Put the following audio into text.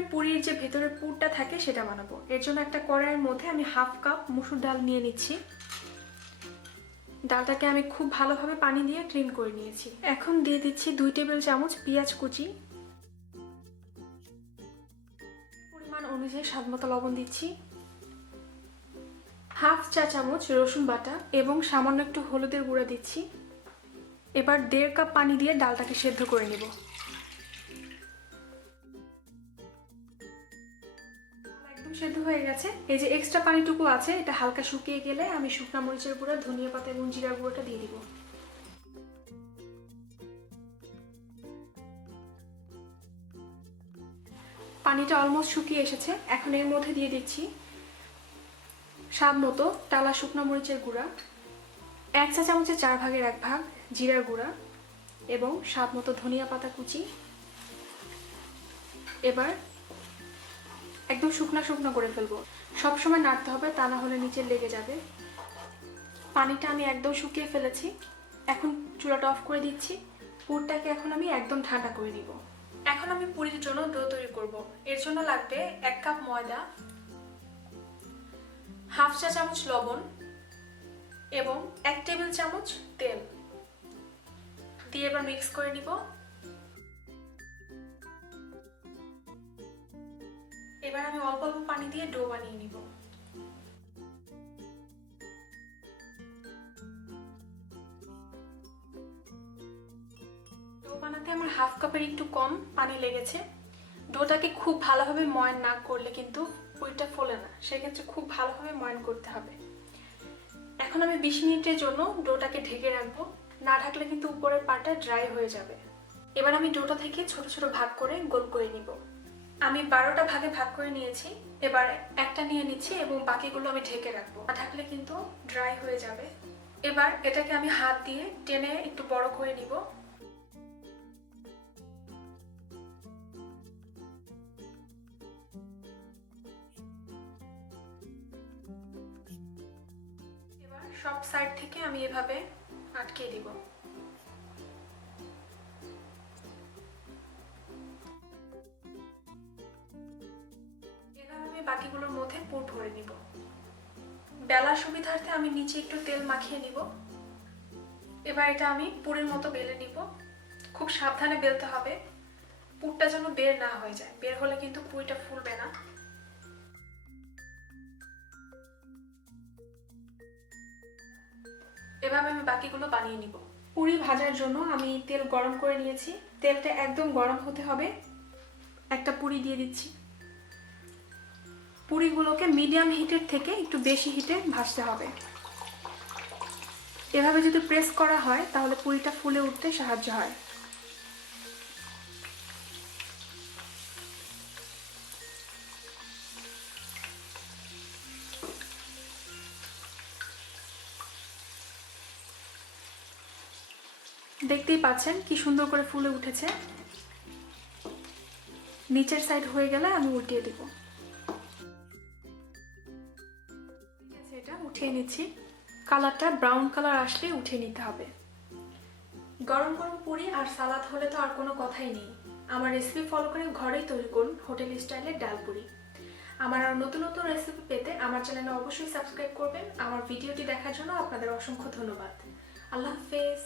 আমি পুরীর যে ভেতরের পুরটা থাকে সেটা বানাবো। এর জন্য একটা কড়াইয়ের মধ্যে আমি হাফ কাপ মুসুর ডাল নিয়ে নিচ্ছি। ডালটাকে আমি খুব ভালোভাবে পানি দিয়ে ক্লিন করে নিয়েছি। এখন দিয়ে দিচ্ছি দুই টেবিল চামচ পেঁয়াজ কুচি। পরিমাণ অনুযায়ী স্বাদ মতো লবণ দিচ্ছি। হাফ চা চামচ রসুন বাটা এবং সামান্য একটু হলুদের গুঁড়া দিচ্ছি। এবার দেড় কাপ পানি দিয়ে ডালটাকে সেদ্ধ করে নেব। সেদ্ধ হয়ে গেছে। এই যে এক্সট্রা পানিটুকু আছে, এটা হালকা শুকিয়ে গেলে আমি শুকনা মরিচের গুঁড়া, ধনিয়া পাতা এবং জিরা গুঁড়োটা দিয়ে দিব। পানিটা অলমোস্ট শুকিয়ে এসেছে। এখন এর মধ্যে দিয়ে দিচ্ছি স্বাদ মতো টালা শুকনো মরিচের গুঁড়া, এক চা চামচের চার ভাগের এক ভাগ জিরার গুঁড়া এবং স্বাদ মতো ধনিয়া পাতা কুচি। এবার একদম শুকনা শুকনো করে ফেলব। সবসময় নাড়তে হবে, তা না হলে নিচে লেগে যাবে। পানিটা আমি একদম শুকিয়ে ফেলেছি। এখন চুলাটা অফ করে দিচ্ছি। পুরটাকে এখন আমি একদম ঠান্ডা করে দিব এখন আমি পুরীর জন্য ডো তৈরি করব। এর জন্য লাগবে এক কাপ ময়দা, হাফ চা চামচ লবণ এবং এক টেবিল চামচ তেল। দিয়ে এবার মিক্স করে নিব। এবার আমি অল্প অল্প পানি দিয়ে ডো বানিয়ে নিব। ডো বানাতে আমার হাফ কাপের একটু কম পানি লেগেছে। ডোটাকে খুব ভালোভাবে ময়ন না করলে কিন্তু পুরিটা ফোলে না, সেক্ষেত্রে খুব ভালোভাবে ময়ন করতে হবে। এখন আমি বিশ মিনিটের জন্য ডোটাকে ঢেকে রাখব, না ঢাকলে কিন্তু উপরের পাটা ড্রাই হয়ে যাবে। এবার আমি ডোটা থেকে ছোট ছোট ভাগ করে গোল করে নিব। আমি বারোটা ভাগে ভাগ করে নিয়েছি। এবার একটা নিয়ে নিচ্ছি এবং বাকিগুলো আমি ঢেকে রাখব। ঢাকলে কিন্তু ড্রাই হয়ে যাবে। এবার এটাকে আমি হাত দিয়ে টেনে একটু বড় করে নিব। সব সাইড থেকে আমি এভাবে আটকে দিব। বাকিগুলোর মধ্যে পুর ভরে নিব। বেলার সুবিধার্থে আমি নিচে একটু তেল মাখিয়ে নিব। এবার এটা আমি পুরের মতো বেলে নিব। খুব সাবধানে বেলতে হবে। পুরটা যেন বের না হয়ে যায়। বের হলে কিন্তু পুরিটা ফুলবে না। এভাবে আমি বাকিগুলো বানিয়ে নিব। পুরি ভাজার জন্য আমি তেল গরম করে নিয়েছি। তেলটা একদম গরম হতে হবে। একটা পুরি দিয়ে দিচ্ছি। পুরিগুলোকে মিডিয়াম হিটের থেকে একটু বেশি হিটে ভাজতে হবে। এভাবে যদি প্রেস করা হয়, তাহলে পুরিটা ফুলে উঠতে সাহায্য হয়। দেখতেই পাচ্ছেন কি সুন্দর করে ফুলে উঠেছে। নিচের সাইড হয়ে গেলে আমি উল্টিয়ে দিব। উঠিয়ে নিচ্ছি কালারটা ব্রাউন কালার আসলে উঠিয়ে নিতে হবে। গরম গরম পুরি আর সালাদ হলে তো আর কোনো কথাই নেই। আমার রেসিপি ফলো করে ঘরেই তৈরি করুন হোটেল স্টাইলের ডাল পুরি। আমার আর নতুন নতুন রেসিপি পেতে আমার চ্যানেলে অবশ্যই সাবস্ক্রাইব করবেন। আমার ভিডিওটি দেখার জন্য আপনাদের অসংখ্য ধন্যবাদ। আল্লাহ হাফেজ।